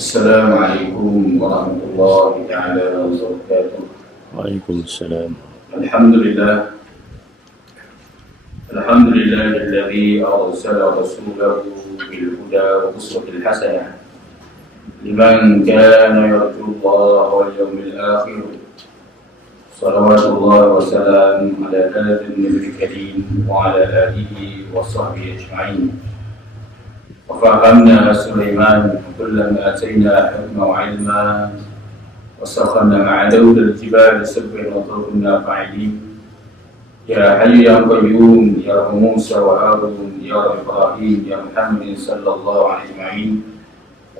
السلام عليكم ورحمة الله تعالى وبركاته. وعليكم السلام. الحمد لله الذي أرسل رسوله بالهدى والأسوة الحسنة لمن كان يرجو الله واليوم الآخر. صلوات الله وسلام على هذا النبي الكريم وعلى آله وصحبه أجمعين. وفهمنا سليمان كلما آتينا حكما وعلما وسخرنا مع داود الجبال سبحا وطرقنا فاعلين. يا حي يا قيوم يا رب موسى وهارون يا رب إبراهيم يا محمد صلى الله عليه أجمعين.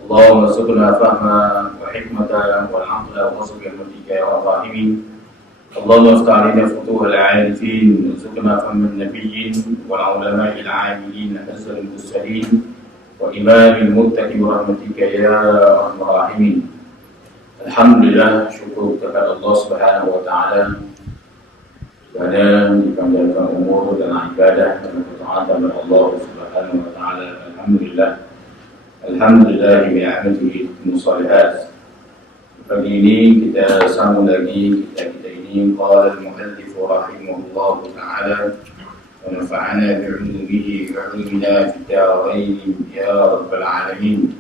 اللهم ارزقنا فهما وحكمة والعقل وارزق برحمتك يا رب الراحمين. اللهم افتح علينا فتوح العارفين وارزقنا فهم النبيين والعلماء العاملين حسن المرسلين وإمام المتقين برحمتك يا أرحم الراحمين. Alhamdulillah, syukur kepada Allah Subhanahu wa taala kerana dipanjangkan umur dan ibadah dan ketaatan kepada Allah Subhanahu wa taala. Alhamdulillah bi ni'matihi musalihat. Pagi ini kita sambung lagi kita ini qala al-muallif rahimahullah taala wa nafa'ana bi'ulumihi wa 'ulumina fid darain ya rabbal alamin.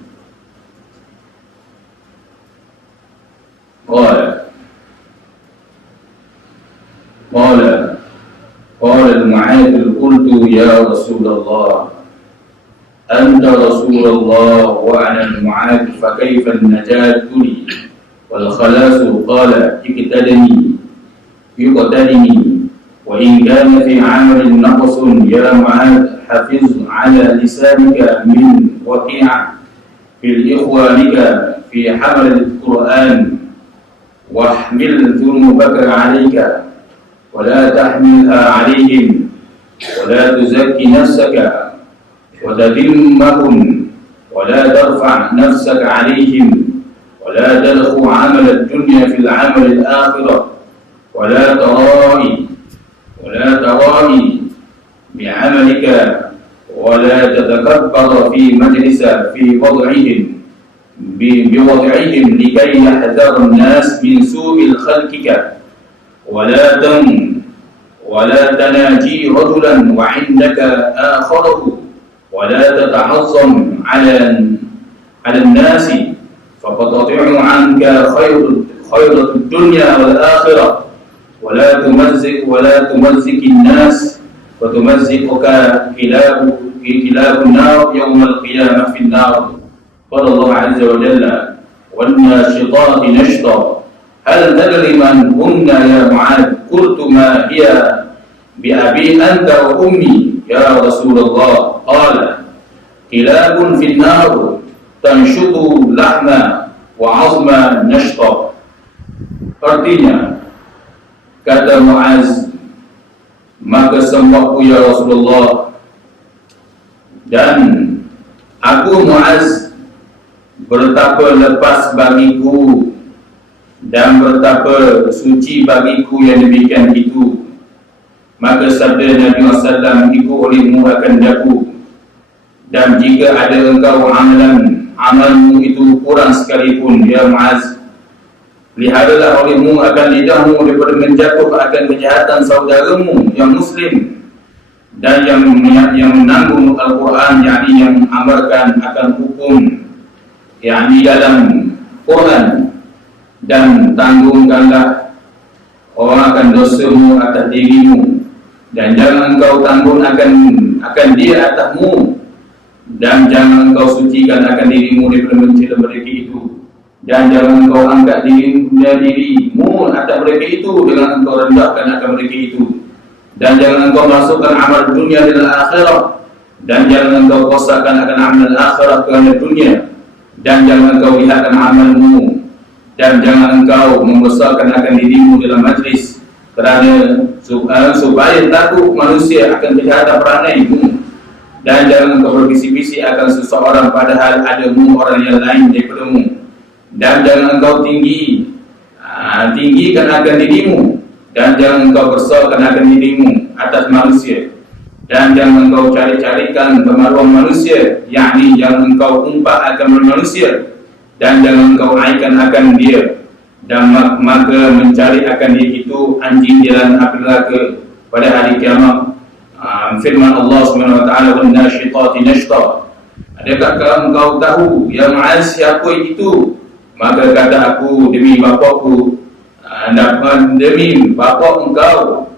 قال المعاذ قلت يا رسول الله أنت رسول الله وأنا المعاذ فكيف النجاة لي والخلاص؟ قال يقتدني وإن كان في عمل نقص يا معاذ حفظ على لسانك من وقيعة في إخوانك في حمل القرآن واحمل ذنوبك عليك ولا تحملها عليهم ولا تزكي نفسك وتذمهم ولا ترفع نفسك عليهم ولا تدخل عمل الدنيا في العمل الآخرة ولا ترائي بعملك ولا تتكبر في مجلس بوضعهم لكي يحذر الناس من سوء خلقك ولا تناجي رجلا وعندك آخره ولا تتعظم على الناس فقطع عنك خير الدنيا والآخرة ولا تمزق الناس وتمزقك كلاب النار يوم القيامة في النار. قال الله عز وجل والناشطات نشطا هل تدري من هن يا معاذ؟ قلت ما هي بأبي أنت وأمي يا رسول الله؟ قال كلاب في النار تنشط لحما وعظما نشطا. Artinya kata Muaz, maka sembahku ya Rasulullah, dan aku Muaz betapa lepas bagiku dan betapa suci bagiku yang demikian itu. Maka sabda Nabi SAW, ikut olehmu akan daku, dan jika ada engkau amalmu itu kurang sekalipun ya Muaz, peliharalah olehmu akan lidahmu daripada menjatuh akan kejahatan saudaramu yang muslim dan yang menanggung Al-Quran, yakni yang amarkan akan hukum yakni dalam Quran, dan tanggungkanlah orang akan dosamu atas dirimu, dan jangan engkau tanggung akan dia atasmu, dan jangan engkau sucikan akan dirimu daripada mencela mereka itu, dan jangan engkau angkat dirimu atas mereka itu dengan engkau rendahkan akan mereka itu, dan jangan engkau masukkan amal dunia dalam akhirat, dan jangan engkau kosakan akan amal akhirat kerana dunia, dan jangan engkau lihatkan amalmu, dan jangan engkau membesarkan akan dirimu dalam majlis kerana supaya takut manusia akan kejahatan perangaimu, dan jangan engkau berbisi-bisi akan seseorang padahal adamu orang yang lain daripadamu, dan jangan engkau tinggikan akan dirimu, dan jangan engkau besarkan akan dirimu atas manusia, dan jangan engkau cari-carikan kemaluan manusia, yakni jangan engkau umpat akan manusia, dan jangan kau naikkan akan dia, dan maka mencari akan dia itu anjing jalan api neraka pada hari kiamat. Firman Allah Subhanahu wa taala, "Wan nasyitati nashta." Adakah engkau tahu ya Muaz siapa itu? Maka kata aku, demi bapakku, demi bapak engkau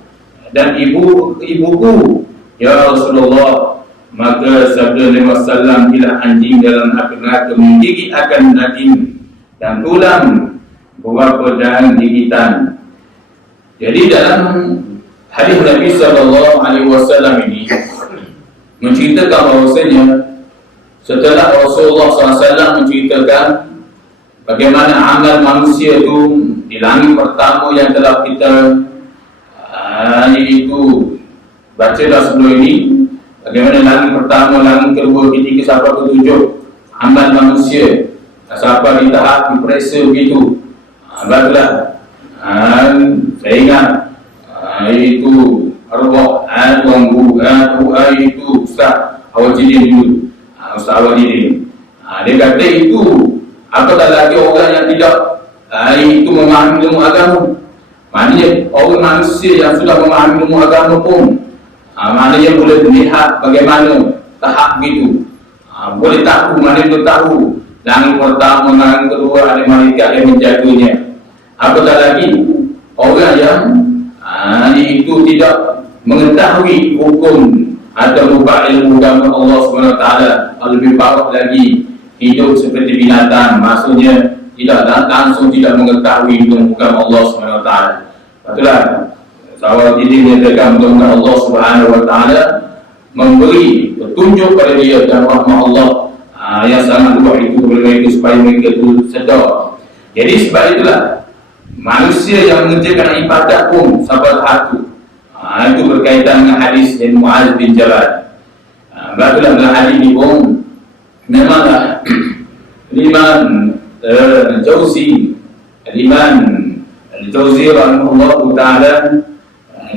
dan ibuku ya Rasulullah. Maka sabda Nabi sallallahu, bila anjing dalam api neraka menggigit akan daging dan tulang beberapa dan gigitan. Jadi dalam hadis Nabi sallallahu alaihi wasallam ini menceritakan bahawasanya setelah Rasulullah SAW menceritakan bagaimana amal manusia itu di langit pertama yang telah kita itu baca dah sebelum ini, bagaimana langit pertama, langit kedua, ketiga sampai ketujuh amal manusia sampai di tahap diperiksa begitu. Baiklah, saya ingat itu arwah tuan guru itu Ustaz Awajidin dulu, Ustaz Awajidin. Dia kata itu apatah lagi orang yang tidak itu memahami ilmu agama. Maknanya orang manusia yang sudah memahami ilmu agama pun maknanya boleh melihat bagaimana tahap itu, boleh tahu, mana itu tahu langit pertama, langit kedua ada malaikat yang menjaganya. Apatah lagi orang yang itu tidak mengetahui hukum atau buka ilmu agama Allah SWT, lebih parah lagi hidup seperti binatang, maksudnya tidak langsung tidak mengetahui ilmu agama Allah SWT. Itulah sahabat ini menyatakan mudah-mudahan Allah SWT memberi petunjuk pada dia dan rahmat Allah yang sangat luar itu kepada mereka supaya mereka itu sedar. Jadi sebab itulah manusia yang mengerjakan ibadat pun sahabat hatu. Itu berkaitan dengan hadis dari Muaz bin Jabal. Baiklah dalam hadis ini pun memanglah Imam Jauzi, Imam Al-Jauzi rahimahullah taala,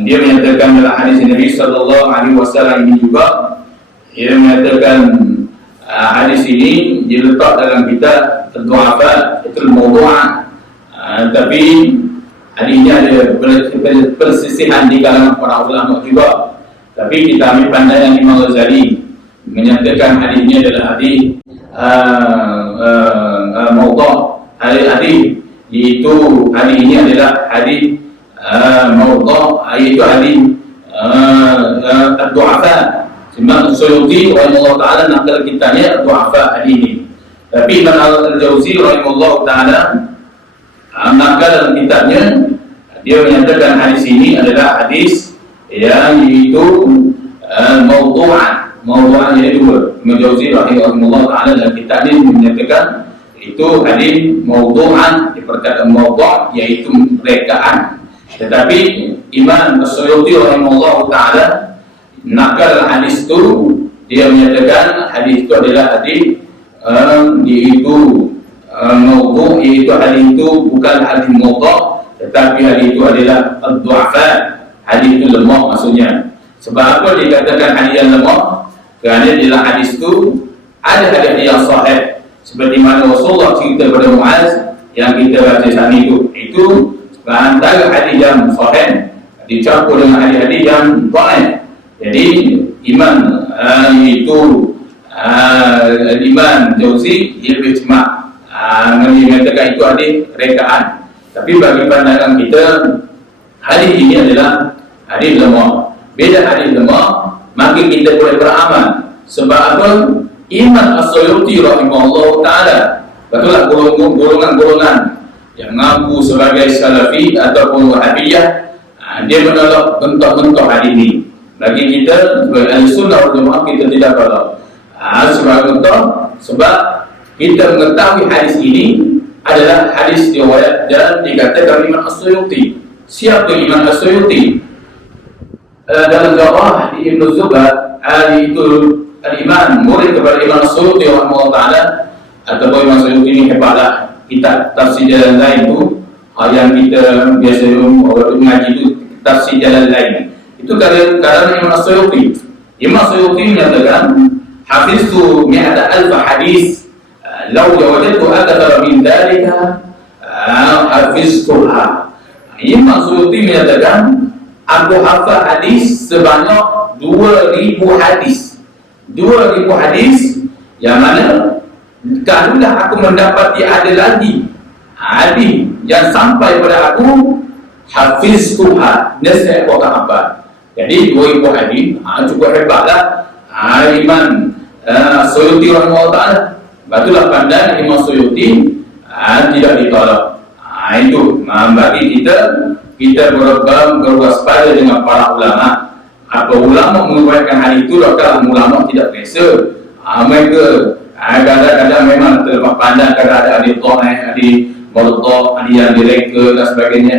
dia menyatakan dalam hadis Nabi sallallahu alaihi wasallam ini juga, dia menyatakan hadis ini diletak dalam kitab Ad-Du'afa, itu al-mawdu'ah. Tapi hadis ini ada persisihan di kalangan para ulama juga. Tapi kita ambil pandangan Imam Ghazali menyatakan hadis ini adalah hadis mawdu'. Hadis itu hadis ini adalah hadis mawdu', iaitu hadis Ad-Du'afa. Imam Suyuti rahimahullah ta'ala nakal kitabnya Ad-Du'afa hadis ini. Tapi Imam Al-Jauzi rahimahullah ta'ala nakal dalam kitabnya, dia menyatakan hadis ini adalah hadis yang itu mawdu'an. Mawdu'an jadi dua. Imam Jauzi rahimahullah ta'ala dalam kitabnya menyatakan itu hadis mawdu'an, diperkataan mawdu', yaitu rekaan. Tetapi Imam Suyuti rahimahullah ta'ala nakal hadis itu, dia menyatakan hadis itu adalah hadis yaitu mawdu', yaitu hadis itu bukan hadis mawdu', tetapi hadis itu adalah ad-du'afa, hadis itu lemah maksudnya. Sebab apa dikatakan hadis yang lemah? Kerana dalam hadis itu ada hadis yang sahih, seperti mana Rasulullah cerita kepada Muaz yang kita baca saat itu antara hadis yang sahih dicampur dengan hadis-hadis yang dhaif. Jadi Imam Imam Jauzi dia lebih cuma mengatakan itu hadis rekaan. Tapi bagi pandangan kita, hadis ini adalah hadis lemah. Beda hadis lemah, maka kita boleh beramal. Sebab apa? Imam As-Suyuti rahimahullah ta'ala, betullah golongan-golongan yang mengaku sebagai Salafi ataupun Wahabiyah, dia menolak bentuk-bentuk hadis ini. Bagi kita sebagai Ahlussunnah wal Jamaah, kita tidak tolak sebagai bentuk, sebab kita mengetahui hadis ini adalah hadis riwayat dan dikatakan Imam As-Suyuti. Siapa Imam As-Suyuti? Dalam Jarrah di Ibn Zubair, itu al-Imam murid kepada Imam As-Suyuti rahimahullah ta'ala, ataupun Imam As-Suyuti ini hebatlah kitab tafsir jalan lain itu yang kita biasa mengaji itu tafsir jalan lain. Itu karena Imam As-Suyuti. Imam As-Suyuti menyatakan hafiztu mi'ata alf hadis law wajadtu akthara min dhalika hafiztuha. Imam Suyuti menyatakan, aku hafal hadis sebanyak 2000 hadis. 2000 hadis yang mana kalaulah aku mendapati ada lagi hadis yang sampai pada aku, hafiztuha, nescaya aku akan hafal. Jadi 2000 hadis cukup hebatlah Imam Suyuti rahimahullah. Batulah pandangan Imam Suyuti tidak ditolak. Itu bagi kita berwaspada dengan para ulama. Apa ulama menguatkan hal itu, kalau ulama tidak biasa, mereka kadang-kadang memang terlepas pandang, kadang ada di murtad, ada yang direka dan sebagainya.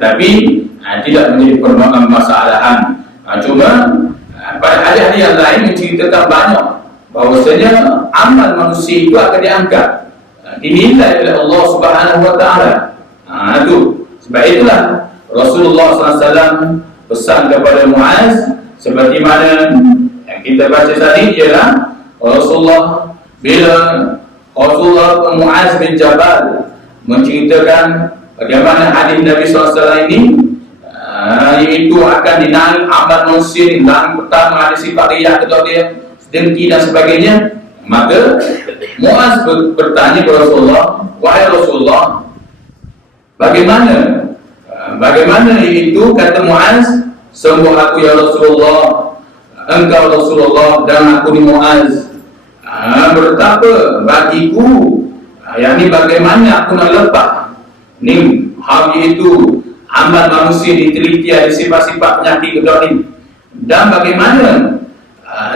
Tapi tidak menjadi permasalahan. Cuma pada hadis yang lain menceritakan banyak bahwasanya amal manusia itu akan diangkat, dinilai oleh Allah Subhanahu wa taala. Itu sebab itulah Rasulullah SAW pesan kepada Muaz, seperti mana yang kita baca tadi, ialah bila Rasulullah Muaz bin Jabal menceritakan bagaimana hadis Nabi SAW ini, iaitu akan dinaik amal manusia ini. Dan pertama ada sifat riya, atau dia dengki dan sebagainya. Maka Muaz bertanya kepada Rasulullah, wahai Rasulullah, bagaimana itu? Kata Muaz, sungguh aku ya Rasulullah, engkau Rasulullah dan aku ni Muaz, betapa bagiku, yakni bagaimana aku nak lepas ni hal itu amal manusia diteliti ada sifat-sifat penyakit kedua ni, dan bagaimana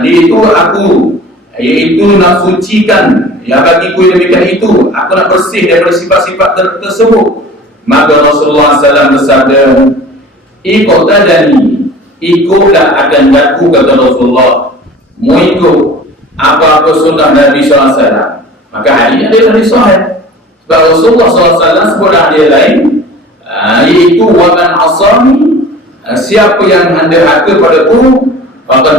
itu aku iaitu nak sucikan ya bagiku yang demikian itu, aku nak bersih daripada sifat-sifat tersebut. Maka Rasulullah SAW bersabda, iqtadani, ikutlah akan aku, kata Rasulullah, mu ikut apa-apa sunnah Nabi SAW. Maka hadisnya dia dari sahih. Sebab Rasulullah SAW sebut hadis lain, iaitu waman asami, siapa yang anda padaku, maka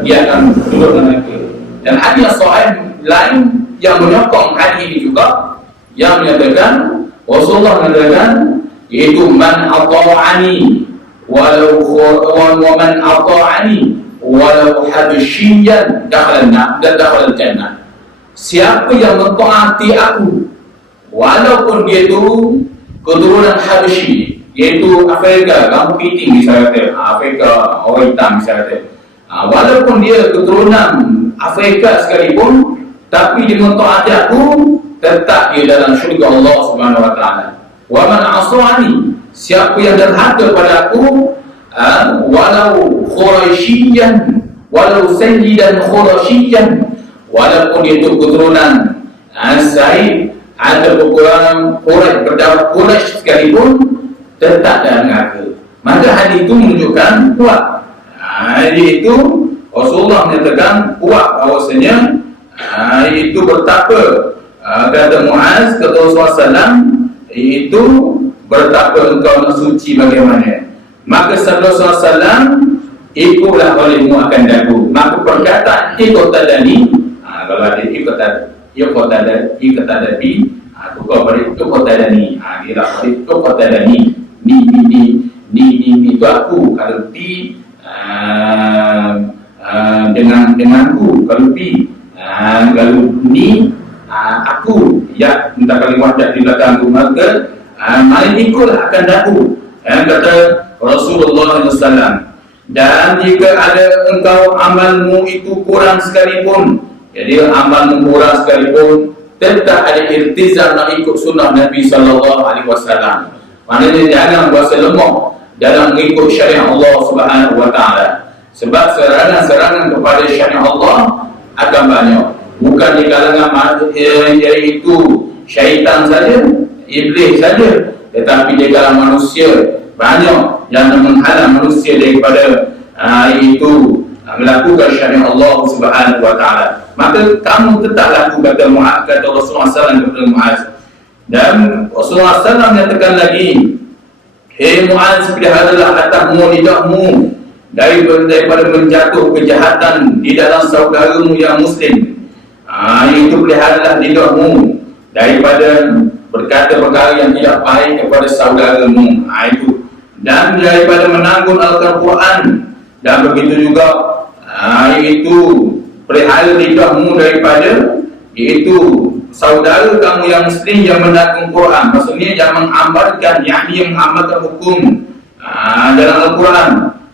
dia akan duduk dengan aku. Dan hadis sahih lain yang menyokong hadis ini juga, yang menyatakan Rasulullah mengatakan, iaitu man ata'ani walau man ata'ani walau habsyiyan dakhala jannah. Siapa yang mentaati aku walaupun dia itu keturunan Habsyi, iaitu Afrika, kamu piting misalnya, Afrika orang hitam misalnya, walaupun dia keturunan Afrika sekalipun, tapi dia mentaati aku, tetap dia dalam syurga Allah Subhanahu wa taala. Wa man asani, siapa yang derhaka pada aku, walau Quraisyiyan, walau sayyidan Quraisyiyan, walaupun dia itu keturunan Said, ada orang berdarah Quraisy sekalipun, tetap dalam neraka. Maka hadis itu menunjukkan kuat. Itu Rasulullah menyatakan kuat bahawasanya itu betapa, kata Muaz, kata Rasulullah SAW, itu betapa engkau nak suci bagaimana. Maka sabda Rasulullah SAW, ikutlah olehmu akan daku. Maka perkataan iqtadani, kalau ada iqtadabi, aku kau beri iqtadani, dia beri iqtadani, ni itu aku, kalau pi denganku, kalau pi kalau ni aku, ya minta kali wajah di belakangku, maka mari ikutlah akan daku, kata Rasulullah SAW. Dan jika ada engkau amalmu itu kurang sekalipun, jadi amalmu kurang sekalipun, tetap ada iltizam nak ikut sunnah Nabi SAW. Maknanya jangan berasa lemah dalam mengikut syariat Allah Subhanahu wa taala. Sebab serangan-serangan kepada syariat Allah akan banyak. Bukan di kalangan iaitu syaitan saja, iblis saja, tetapi di kalangan manusia banyak yang menghalang manusia daripada itu melakukan syariat Allah Subhanahu wa taala. Maka kamu tetap laku, kata Rasulullah SAW kepada Muaz. Dan Rasulullah SAW menyatakan lagi, hei Muaz, peliharalah atasmu lidahmu daripada menjatuh kejahatan di dalam saudaramu yang muslim. Itu peliharalah lidahmu daripada berkata perkara yang tidak baik kepada saudaramu. Itu. Dan daripada menanggung Al-Quran. Dan begitu juga itu pelihara lidahmu daripada iaitu saudara kamu yang muslim yang menanggung Quran. Maksudnya yang mengamalkan, yang mengamalkan hukum dalam Al-Quran,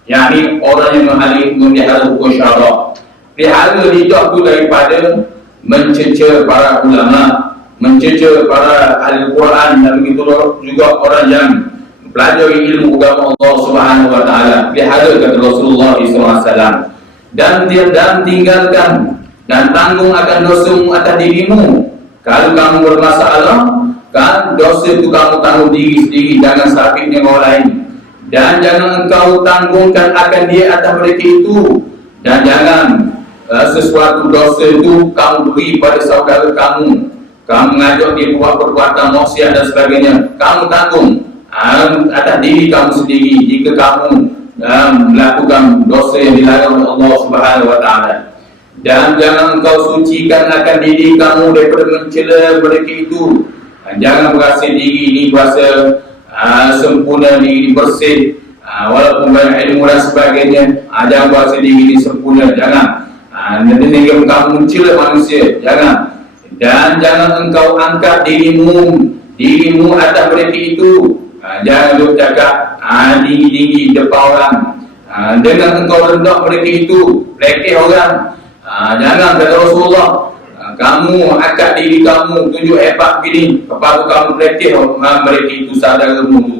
yakni orang yang memelihara hukum syarak. Pelihara lidah itu daripada mencecer para ulama, mencecer para ahli Quran, dan begitu juga orang yang pelajari ilmu agama Allah Subhanahu wa taala. Pelihara, kata Rasulullah SAW. Dan tinggalkan dan tanggung akan dosamu atas dirimu. Kalau kamu bermasalah, kan dosa itu kamu tanggung diri sendiri, jangan sabitnya orang lain. Dan jangan engkau tanggungkan akan dia atas mereka itu. Dan jangan sesuatu dosa itu kamu beri pada saudara kamu. Kamu mengajak dia buat perbuatan maksiat dan sebagainya, kamu tanggung atas diri kamu sendiri jika kamu melakukan dosa yang dilarang oleh Allah Subhanahu wa taala. Dan jangan engkau sucikan akan diri kamu daripada mencela mereka itu. Jangan berasa diri ini berasa sempurna, diri ini bersih, walaupun banyak ilmu dan sebagainya. Jangan berasa diri ini sempurna, jangan. Nanti kamu mencela manusia, jangan. Dan jangan engkau angkat dirimu atas mereka itu. Jangan duk cakap tinggi-tinggi depan orang. Dengan engkau rendah mereka itu, lekeh orang. Jangan, kata Rasulullah, kamu angkat diri kamu, tunjuk hebat begini, kepada kamu lekeh mereka itu saudaramu itu.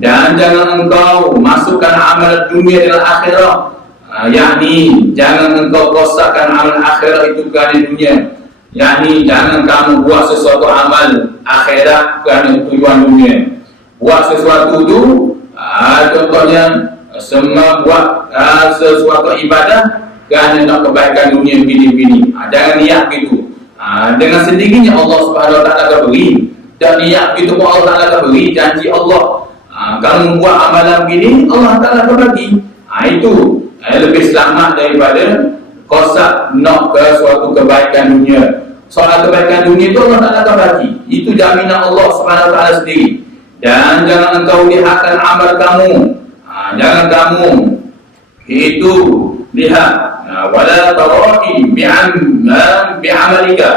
Dan jangan engkau masukkan amal dunia dalam akhirat, yakni jangan engkau rosakkan amal akhirat itu kerana dunia. Yakni jangan kamu buat sesuatu amal akhirat kerana tujuan dunia. Buat sesuatu itu, contohnya semua buat sesuatu ibadah kerana nak kebaikan dunia begini-begini. Jangan niat begitu. Dengan sendirinya Allah Subhanahu wa taala akan beri. Dan niat begitu pun Allah Taala akan beri, janji Allah. Kalau membuat amalan begini, Allah Taala akan bagi. Itu lebih selamat daripada kosak nak ke suatu kebaikan dunia. Soal kebaikan dunia itu Allah Taala akan bagi. Itu jaminan Allah Subhanahu wa taala sendiri. Dan jangan engkau lihatkan amal kamu. Jangan kamu itu lihat wala tara'i bi'amalika.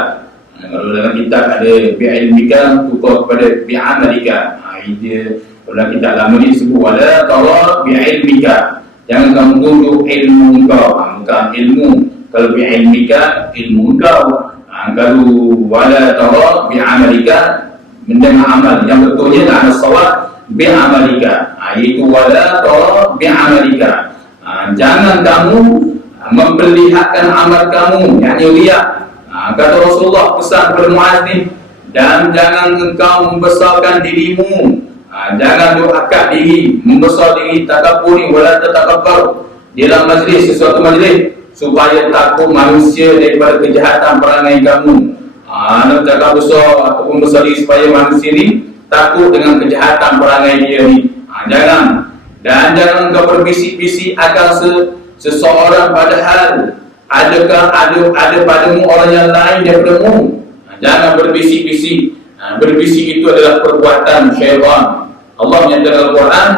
Kalau dalam kitab ada bi'ilmika, tukar kepada bi'amalika. Kalau dalam kitab lama ni sebut wala tara' bi'ilmika. Jangan kamu tunduk ilmu engkau. Bukan ilmu. Kalau bi'ilmika, ilmu engkau. Kalau wala tara' bi'amalika, mendengar amal. Yang betulnya adalah as-shawab bi'amalika. Iaitu wala tara' bi'amalika. Jangan kamu memperlihatkan amal kamu, yakni riya. Kata Rasulullah pesan kepada Muaz ni, dan jangan engkau membesarkan dirimu. Jangan doakan diri, membesar diri, takabur, wala tatakabbar dalam majlis, sesuatu majlis, supaya takut manusia daripada kejahatan perangai kamu. Nak cakap besar ataupun besar diri supaya manusia ni takut dengan kejahatan perangai dia ni. Jangan. Dan jangan engkau berbisik-bisik akan seseorang padahal adakah ada padamu orang yang lain daripadamu. Jangan berbisik-bisik. Berbisik itu adalah perbuatan syaitan. Allah menyatakan dalam Al-Quran,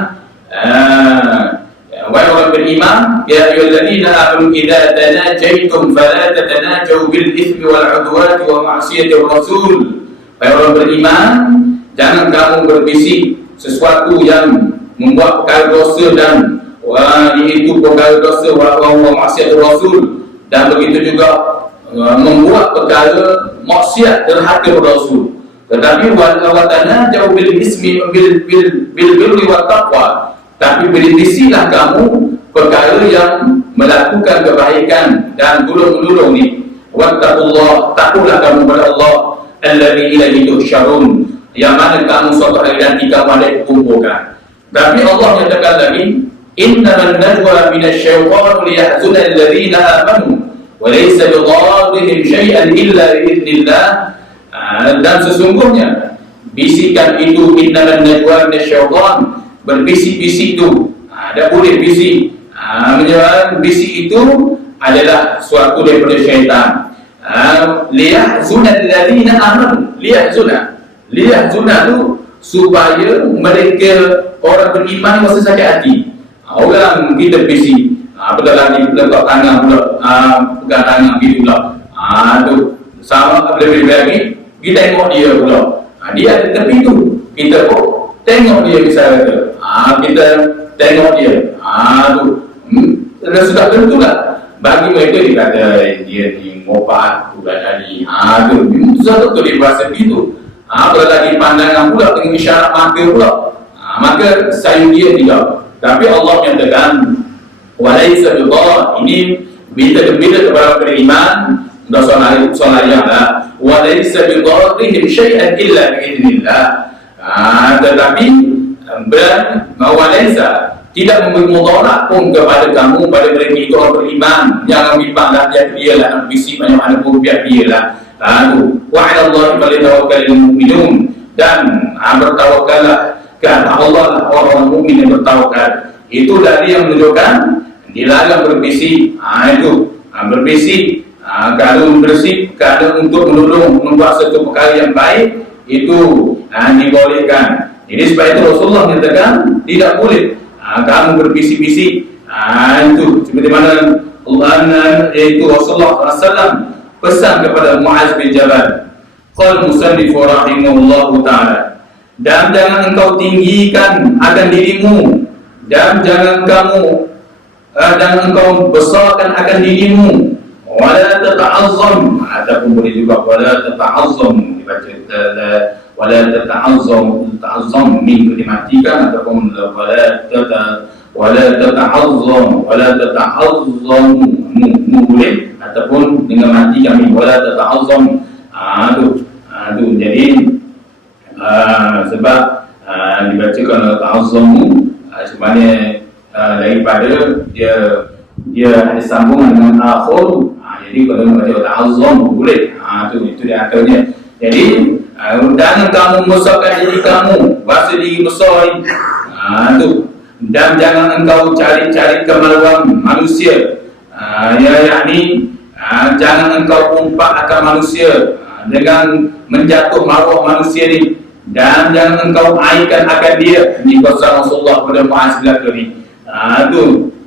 wahai orang beriman, ya ayyuhalladzina amanu idza tanajaitum fala tatanajau bil itsmi wal 'udwani wa ma'siyatir rasul. Wahai orang beriman, jangan kamu berbisik sesuatu yang membuat perkara dosa dan itu perkara dosa wa maksiat Rasul, dan begitu juga membuat perkara maksiat derhaka Rasul. Tetapi walaupun jauh bil ismi bil birri wa taqwa, tapi berdisilah kamu perkara yang melakukan kebaikan dan tolong-menolong ni. Wattaqullah, takutlah kamu kepada Allah allazi ilaihi tuhsyarun, yang mana kamu suatu hari nanti kamu ada dikumpulkan. Tapi Allah nyatakan lagi, innaman najwa minasyaitan liyahzuna alladhina amanu wa laysa bidarrihim syai'an illa biidznillah. Dan sesungguhnya bisikan itu, innaman najwa minasyaitan, berbisik-bisik itu, tak boleh bisik. Bisik itu adalah suatu daripada syaitan. liyahzuna alladhina amanu. Liyahzuna tu supaya mereka orang beriman rasa sakit hati. Orang kita busy, betul lagi letak tangan pula, pegang tangan gitu pula. Tu sama lebih lagi kita tengok dia pula. Dia ada tepi tu, kita pun tengok dia misalnya tu. Kita tengok dia. Sudah tentulah bagi mereka dia kata dia ni ngopat bukan tadi. Tu satu tu dia berasa begitu. Kalau lagi pandangan pula dengan isyarat mata pula, maka sayang dia tidak. Tapi Allah menyatakan walaisa bidhar, ini bila kepada beriman dah solat yang lah, walaisa bidharrihim syai'an illa biidznillah. Tetapi walaisa tidak memberi mudarat pun kepada kamu, pada mereka itu orang beriman. Jangan bipanglah dia lah, nak bisik banyak mana pun biar dia lah. Wa 'ala Allahi falyatawakkalul mu'minun, dan bertawakallah kepada Allah lah orang mukmin yang bertawakal. Itu dari yang menunjukkan dilarang berbisik. Itu berbisik kalau bersih, kalau untuk menolong membuat satu perkara yang baik itu dibolehkan. Jadi sebab itu Rasulullah menyatakan tidak boleh kamu berbisik-bisik. Itu seperti mana Allah yaitu Rasulullah SAW pesan kepada Muaz bin Jabal. Qala musannif rahimahullahu ta'ala, dan jangan engkau tinggikan akan dirimu, dan jangan engkau besarkan akan dirimu, wala tata'azzam, ataupun boleh juga wala tata'azzam dibaca wala tata'azzam min dimatikan, ataupun wala tata'azzam boleh, ataupun dengan matikan min wala tata'azzam. Tu jadi sebab dibacakan ta'azzamu sebenarnya daripada dia ada sambungan dengan akhir. Jadi kalau baca ta'azzam boleh. Itu dia akhirnya. Jadi jangan kamu membesarkan diri kamu, bahasa diri besar ni. Dan jangan engkau cari-cari kemaluan manusia. Yakni jangan engkau umpat akan manusia dengan menjatuh maruah manusia ni, dan jangan engkau aibkan akan dia. Ini pesan Rasulullah kepada Muaz belaka ni.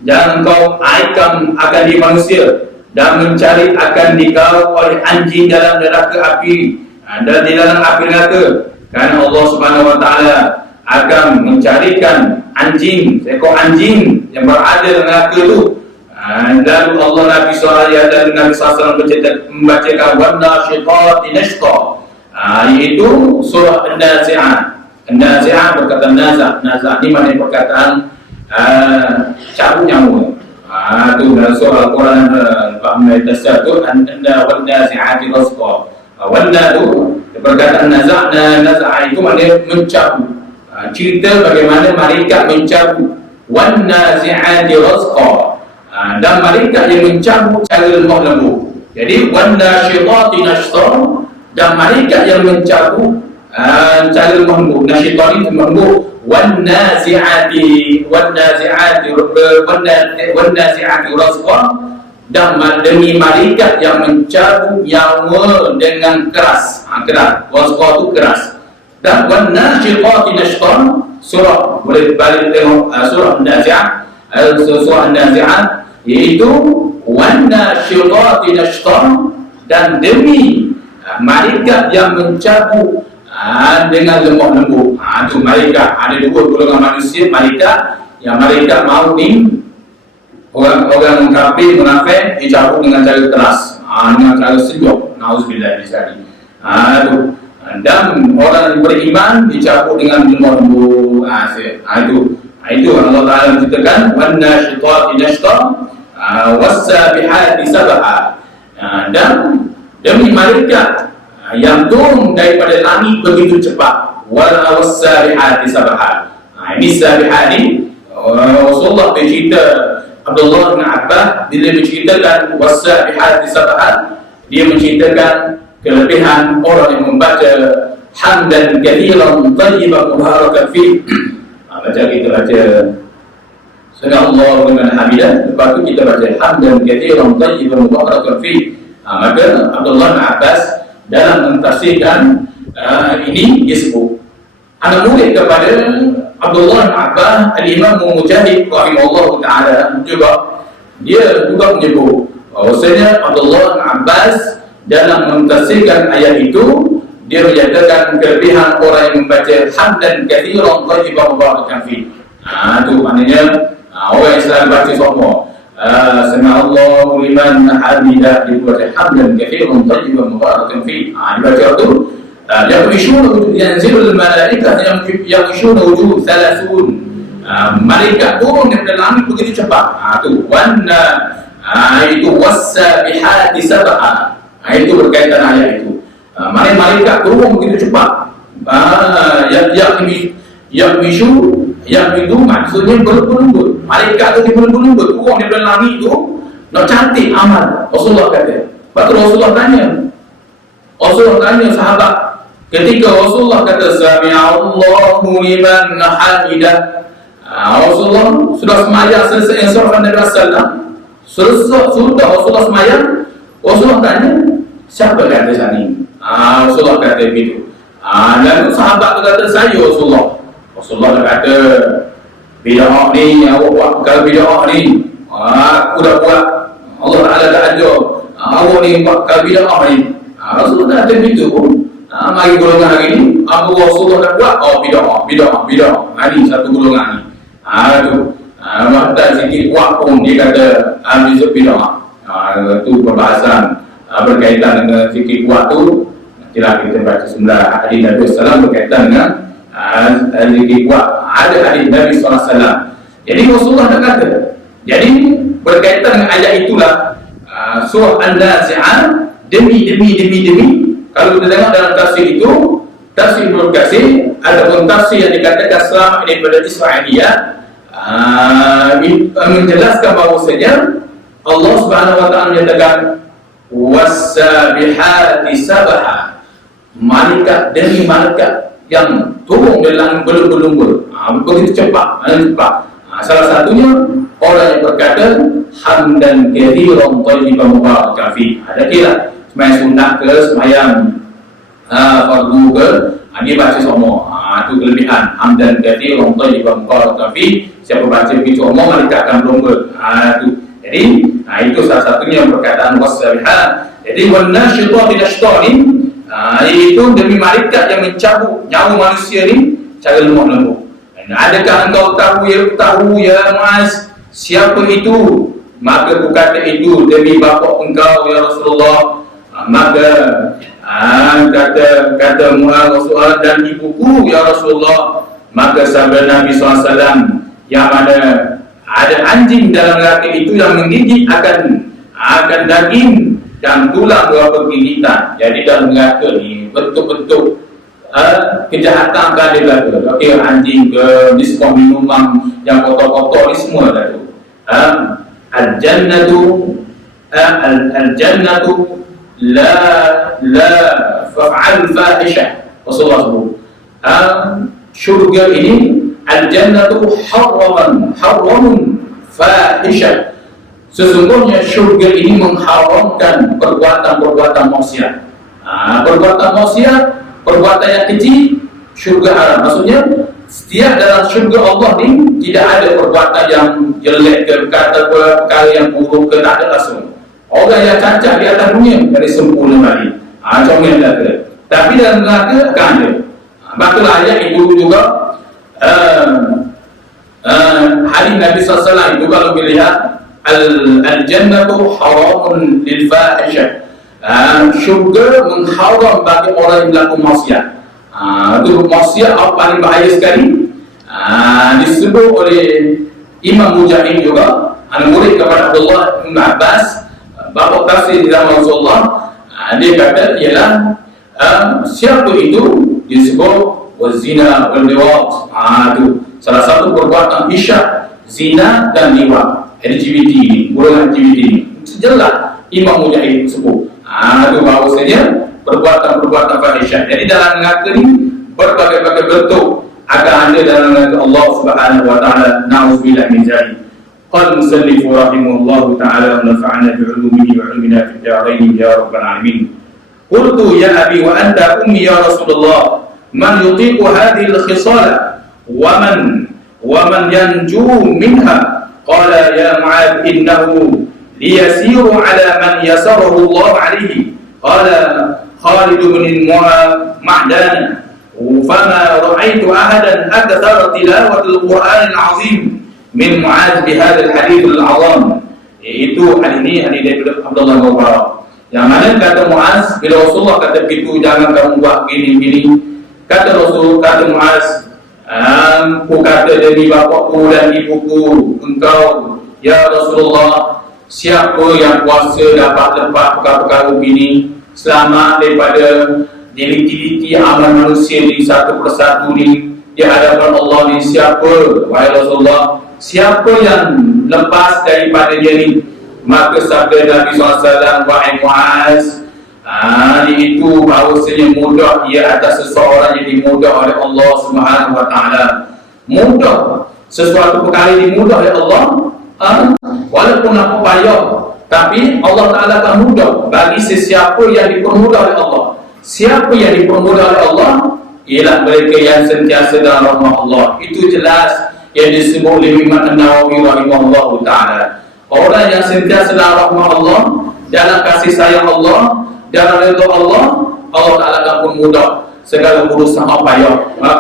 Jangan engkau aibkan akan dia manusia dan mencari akan dikau oleh anjing dalam neraka api, dan di dalam api neraka. Kerana Allah Subhanahu Wa Taala akan mencarikan anjing, seekor anjing yang berada dalam neraka tu. Lalu Allah Nabi SAW membacakan wan-nashiqati nashqa, iaitu surah An-Nazi'at. An-Nazi'at berkata nazak ni maknanya perkataan cabut nyamuk. Itu dalam surah Al-Quran Al-Tasyatur, wan-nazi'ati nashqa. Wanda tu perkataan nazak itu maknanya mencabut. Cerita bagaimana malaikat mencabut. Wan-nazi'ati nashqa, dan malaikat yang mencabut cara lemah lembut. Jadi wan-nashiqati nashqa, dan malaikat yang mencabut cara lemah lembut. Nashiqati lemah lembut. Wan-nazi'ati rasqa, dan demi malaikat yang mencabut nyawa dengan keras. Keras. Rasqa tu keras. Dan wan-nashiqati nashqa, surah boleh balik tengok surah An-Nazi'at. Surah An-Nazi'at iaitu wan-nashiqati nashqa, dan demi malaikat yang mencabut dengan lemah lembut. Itu malaikat. Ada dua golongan manusia malaikat. Yang malaikat maut ni orang kafir munafik dicabut dengan cara keras, dengan cara sejuk. Nauzubillah min dzalik. Dan orang yang beriman dicabut dengan lemah lembut. Itu Allah Ta'ala menceritakan wan-nashiqati nashqa was-sabihati sabha, dan demi malaikat yang turun daripada langit begitu cepat. Was-sabihati sabha. Ini sabihah ni Rasulullah bercerita, Abdullah bin Abbas bila menceritakan was-sabihati sabha, dia menceritakan kelebihan orang yang membaca hamdan kathiran tayyiban mubarakan fi. Kita baca Subhanallah liman hamidah, lepas tu kita baca hamdan kathiran tayyiban mubarakan fi. Maka Abdullah bin Abbas dalam mentafsirkan ini disebut anak murid kepada Abdullah bin Abbas, Al-Imam Mujahid rahimahullah ta'ala juga menyebut bahwasanya Abdullah bin Abbas dalam mentafsirkan ayat itu dia menyatakan kelebihan orang yang membaca hamdan katsiran thayyiban mubarakan fi. Itu maknanya orang yang selalu baca semua sami'allahu liman hamidah, dibaca hamdan katsiran thayyiban mubarakan fi. Dibaca itu yaqishuna yanzilul malaikah yaqishuna wujuh 30. Malaikat turun dari langit begitu cepat. Itu wanna itu was-sabihati sabha. Itu berkaitan ayat itu. Malaikat turun begitu cepat. Yang itu maksudnya berlembut. Malaikat itu berlembut turun dari langit itu. Nak cantik amal. Rasulullah kata. Lepas Rasulullah tanya sahabat. Ketika Rasulullah kata sami'allahu liman hamidah, Rasulullah sudah semayang selesai surah Nabi sallallahu. Sudah Rasulullah semayang, Rasulullah tanya, siapa kata sini? Rasulullah kata begitu. Dan sahabat kata saya Rasulullah. Rasulullah kata bid'ah ni awak buat, kalau bid'ah ni aku dah buat, Allah Ta'ala dah ajar awak ni buat kalau bid'ah ni. Rasulullah kata begitu. Mari golongan hari ni apa Rasulullah dah buat, bid'ah. Ini satu golongan ni. Itu waktu sikit buat pun dia kata besok bid'ah. Itu perbahasan berkaitan dengan sikit buat tu. Nantilah kita baca semula hadis Nabi SAW berkaitan dengan sikit buat. Ada hadis Nabi SAW. Jadi Rasulullah dah kata. Jadi berkaitan dengan ayat itulah surah An-Nazi'ah demi. Kalau kita tengok dalam tafsir itu, tafsir Ibnu Katsir ataupun tafsir yang dikatakan selamat daripada Israiliyat menjelaskan bahawasanya Allah Subhanahu wa taala menyatakan was-sabihati sabha. Malaikat demi malaikat yang turun dari langit berlumba-lumba. Begitu cepat. Salah satunya orang yang berkata hamdan katsiran thayyiban mubarakan fi. Ada kira semayang sunat ke, semayang fardu ke, dia baca semua. Itu kelebihan hamdan katsiran thayyiban mubarakan fi. Siapa baca begitu semua, malaikat akan berlumba. Jadi itu salah satunya perkataan was-sabihat. Jadi wan-nashiṭati nashṭatin, itu demi malaikat yang mencabut nyawa manusia ni cara lemah lembut. Adakah engkau tahu ya Muaz siapa itu? Maka aku kata itu demi bapa engkau ya Rasulullah. Maka kata Muaz Rasulullah dan ibuku ya Rasulullah. Maka sabda Nabi SAW yang mana ada anjing dalam neraka itu yang menggigit akan daging dan tulang beberapa gigitan. Jadi dalam neraka ni bentuk-bentuk kejahatan kan dia kata. Okey, anjing ke, ni semua minuman yang kotor-kotor ni semua dah tu. Al-jannatu la fa'al fahisha. Rasulullah sebut. Syurga ini al-jannatu haramun fahisha. Sesungguhnya syurga ini mengharamkan perbuatan-perbuatan maksiat. Perbuatan maksiat, perbuatan yang kecil, syurga haram. Maksudnya setiap dalam syurga Allah ni tidak ada perbuatan yang jelek ke, kata perkara yang buruk ke, tak ada langsung. Orang yang cacat di atas dunia dari sempurna balik. Contohnya ada. Tapi dalam neraka akan ada. Bakulah ayat itu juga hadis Nabi SAW itu kalau melihat al-jannatu haramun lil fahisha. Syurga mengharam bagi orang yang melakukan maksiat. Itu maksiat yang paling bahaya sekali. Disebut oleh Imam Mujahid juga, anak murid kepada Abdullah bin Abbas, bapa tafsir di zaman Rasulullah. Dia kata ialah siapa itu disebut wazina wal liwat. Itu salah satu perbuatan isyak, zina dan liwat. LGBT ni, golongan LGBT ni. Sejelas Imam Mujahid sebut. Itu bahawasanya perbuatan-perbuatan fahisyah. Jadi dalam neraka ni berbagai-bagai bentuk akan ada dalam neraka Allah Subhanahu wa taala. Na'udzubillah min dzalik. Qala musannif rahimahullahu taala wa nafa'ana bi 'ulumihi wa 'ilmi آتنا في الدارين يا رب العالمين. قلت يا أبي وأنت أمي يا رسول الله من يطيق هذه الخصال ومن ينجو منها؟ قال يا معاذ إنه ليسير على من يسره الله عليه. قال خالد بن معدان فما رأيت أحدا أكثر تلاوة القرآن العظيم من معاذ بهذا الحديث العظام. Itu hadis ini hadis dari Abdullah bin Mubarak. Yang mana kata Muaz, bila Rasulullah kata begitu, jangan kamu buat gini. Kata Rasul, kata Muaz, aku kata dari bapakku dan ibuku, engkau ya Rasulullah, siapa yang kuasa dapat lepas perkara-perkara ini, selamat daripada diliti-liti amal manusia di satu persatu ni di hadapan Allah ni, siapa? Wahai Rasulullah, siapa yang lepas daripada dia ni? Maka sabda Nabi SAW, wahai Muaz, itu bahawasanya mudah ia atas seseorang yang dimudah oleh Allah Subhanahu Wa Taala. Mudah sesuatu perkara dimudah oleh Allah, walaupun apa payah, tapi Allah Taala akan mudah bagi sesiapa yang dipermudah oleh Allah. Siapa yang dipermudah oleh Allah ialah mereka yang sentiasa dalam rahmat Allah. Itu jelas yang disebut oleh Imam An-Nawawi rahimahullahu taala. Orang yang sentiasa dalam rahmat Allah, dalam kasih sayang Allah, dalam redha Allah, Allah Taala akan pun mudah segala urusan apa ya.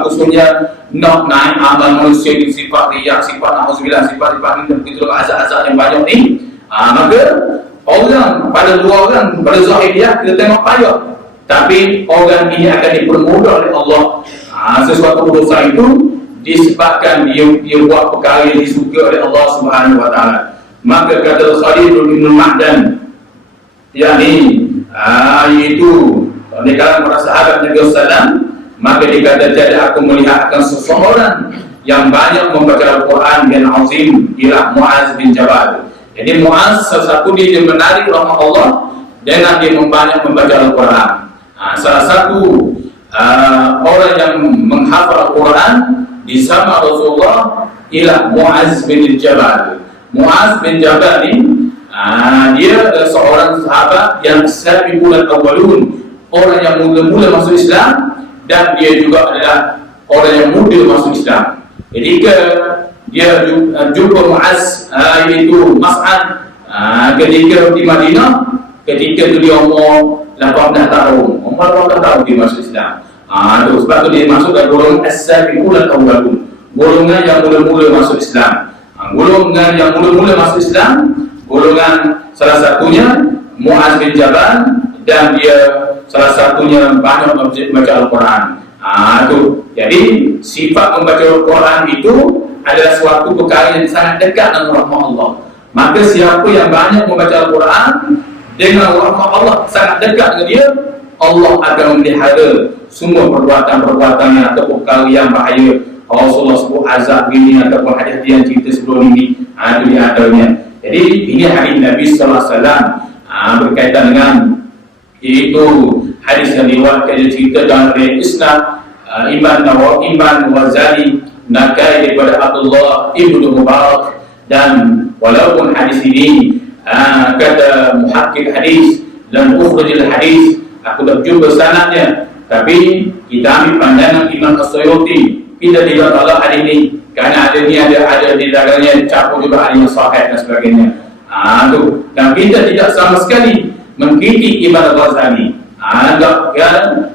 Khususnya nak naik amal manusia di sifat riya, sifat na'udzubillah, sifat ini dan begitu azab-azab yang banyak ni. Maka orang pada dua orang pada zahir dia kita tengok payah, tapi orang ini akan dipermudah oleh Allah. Sesuatu urusan itu disebabkan dia buat perkara yang disuka oleh Allah Subhanahu Wa Taala. Maka kata Khalid bin Ma'dan, yakni itu di kalangan para sahabat Nabi SAW, maka dia kata, jadi aku melihatkan seseorang yang banyak membaca Al-Quran yang azim ialah Muaz bin Jabal. Jadi Muaz salah satu dia menarik rahmat Allah dengan dia banyak membaca Al-Quran. Salah satu orang yang menghafal Al-Quran di zaman Rasulullah ialah Muaz bin Jabal. Muaz bin Jabal ni dia adalah seorang sahabat yang sabiqul awwalun, orang yang mula-mula masuk Islam, dan dia juga adalah orang yang muda masuk Islam. Ketika dia jumpa Muaz, iaitu Mas'ad, ketika di Madinah, ketika itu dia umur 18 tahun. Umur 18 tahun dia masuk Islam. Sebab itu dia masuk dalam golongan as-sabiqul awwalun, golongan yang mula-mula masuk Islam. Golongan yang mula-mula masuk Islam, golongan salah satunya Muaz bin Jabal, dan dia salah satunya banyak membaca Al-Quran. Jadi sifat membaca Al-Quran itu adalah suatu perkara yang sangat dekat dengan rahmat Allah. Maka siapa yang banyak membaca Al-Quran dengan rahmat Allah sangat dekat dengan dia, Allah akan memelihara semua perbuatan-perbuatan atau perkara yang bahaya. Rasulullah sebut azab ini ataupun hadis yang cerita sebelum ini, itu di antaranya. Jadi ini hadis Nabi SAW berkaitan dengan itu hadis yang diwakilkan dia cerita dalam riwayat Isnad Imam Ghazali nakai daripada Abdullah ibnu Mubarak. Dan walaupun hadis ini kata muhakkik hadis dan ukhrajil hadis, aku dah jumpa sanadnya, tapi kita ambil pandangan Imam As-Suyuti, kita tidak tahu hadis ini kerana ada di dalamnya campur juga hadis yang sahih dan sebagainya. Dan kita tidak sama sekali mengkritik Imam Ghazali. Tak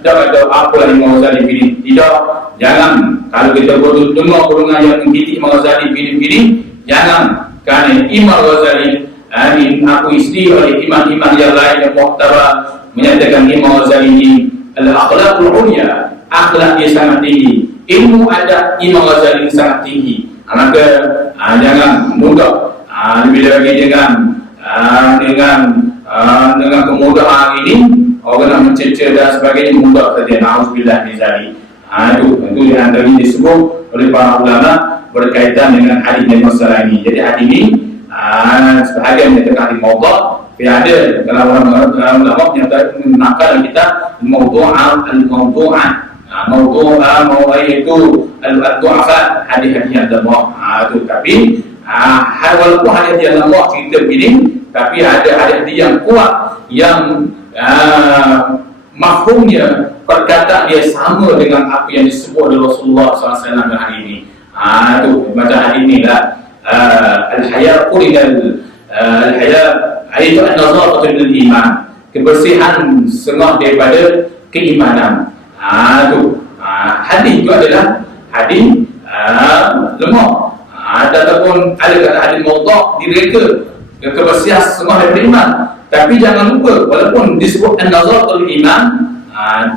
ada apa Imam Ghazali pilih. Tidak, jangan. Kalau kita dengar golongan yang mengkritik Imam Ghazali pilih, jangan. Kerana Imam Ghazali aku isteri oleh imam-imam yang lain yang muhtabar menyatakan Imam Ghazali ini al-akhlaqul ulya, akhlak dia sangat tinggi, ilmu adab Imam Ghazali sangat tinggi. Maka jangan mudah lebih lagi dengan kemudahan ini orang nak mencecer dan sebagainya mudah saja. Na'udzubillah min zalik. Itu yang tadi disebut oleh para ulama berkaitan dengan hadis yang masalah ini. Jadi hadis ini sebahagian menyatakan hadis maudhu', tapi ada kalau ulama menyatakan nakal kita maudhu'an itu al-du'afa, hadis-hadis yang lemah. Tapi walaupun hadis yang lemah cerita begini, tapi ada hadis yang kuat yang mafhumnya perkataan dia sama dengan apa yang disebut oleh Rasulullah SAW dalam hadis ini. Itu macam hadis ni lah. Al-haya qurinal al-haya itu an-nazafatu minal iman. Kebersihan setengah daripada keimanan. Hadis itu adalah hadis lemah. Ataupun ada kata hadis maudhu' direka kebersihan setengah daripada iman. Tapi jangan lupa, walaupun disebut an-nazafatul iman,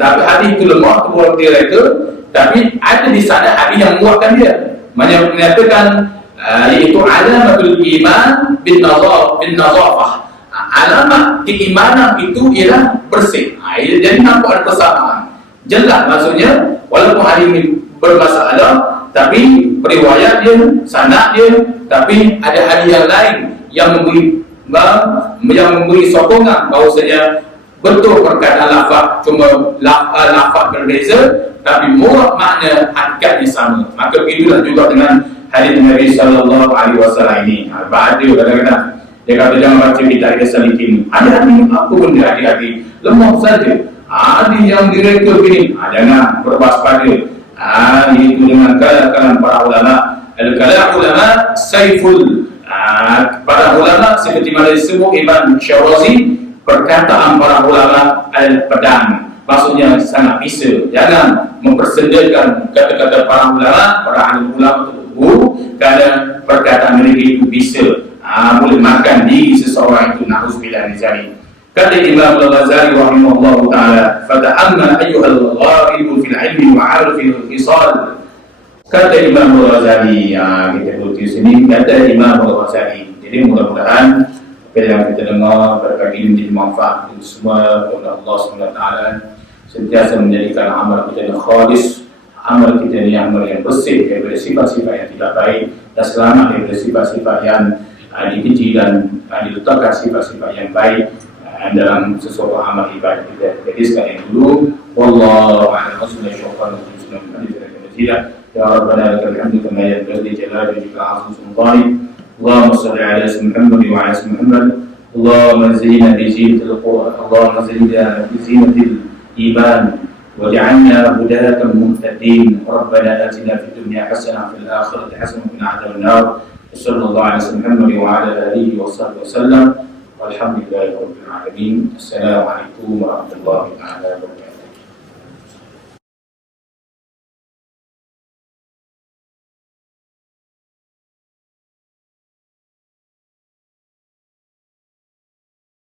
tapi hadis itu lemah, itu boleh direka, tapi ada di sana hadis yang menguatkan dia, menyatakan iaitu alamatul iman bin nazafah. Alamat keimanan itu ialah bersih. Jadi nampak ada persamaan. Jelas maksudnya, walaupun hadis ini bermasalah, tapi periwayat dia, sanad dia, tapi ada hadis yang lain yang memberi sokongan bahawasanya betul perkataan lafaz, cuma lafaz berbeza, tapi murad makna hakikatnya sama. Maka begitulah juga dengan hadis Nabi sallallahu alaihi wasallam ini. Ada kadang-kadang dia kata jangan baca kitab Risalah ini. Ada hadis apa pun dia hadis lemah saja. Hadis yang direka begini, jangan berwaspada. Itu dengan kalam para ulama. Al-kalam ulama saiful. Para ulama seperti mana disebut Imam Syarazi, perkataan para ulama al-pedang, maksudnya sangat bisa. Jangan mempersendakan kata-kata para ulama, para ahli ulama tersebut, kerana perkataan mereka itu bisa boleh makan diri seseorang itu. Na'udzubillah min dzalik. Kata Imam Al-Ghazali rahimahullah ta'ala, fata'ammal ayyuhal gharibu fil ilmi wa 'arifil khisal. Kata Imam Al-Ghazali, kita duduk di sini, kata Imam Al-Ghazali. Jadi mudah-mudahan apa yang kita dengar pada pagi ini menjadi manfaat untuk semua. Kepada Allah SWT sentiasa menjadikan amal kita yang khalis, amal kita yang amal yang bersih daripada sifat-sifat yang tidak baik, dan selamat daripada sifat-sifat yang dipuji dan diletakkan sifat-sifat yang baik dalam sesuatu amal ibadah kita. Jadi sekali dulu, wallahu a'lam bishawab. Ya Rabbana lakal hamdu kama yanbaghi li jalali wajhika 'azimi sultanik. Allahumma shalli ala sayyidina Muhammad wa ala ali Muhammad. Allahumma zayyinna bi zinatil Qur'an, Allahumma zayyinna bi zinatil iman, waj'alna hudatan muhtadin. Rabbana atina fid dunya hasanah wa fil akhirati hasanah wa qina adzaban nar. Sallallahu alaihi wasallam wa ala alihi wa sahbihi wasallam. Walhamdulillahi rabbil alamin. Assalamualaikum warahmatullahi wabarakatuh.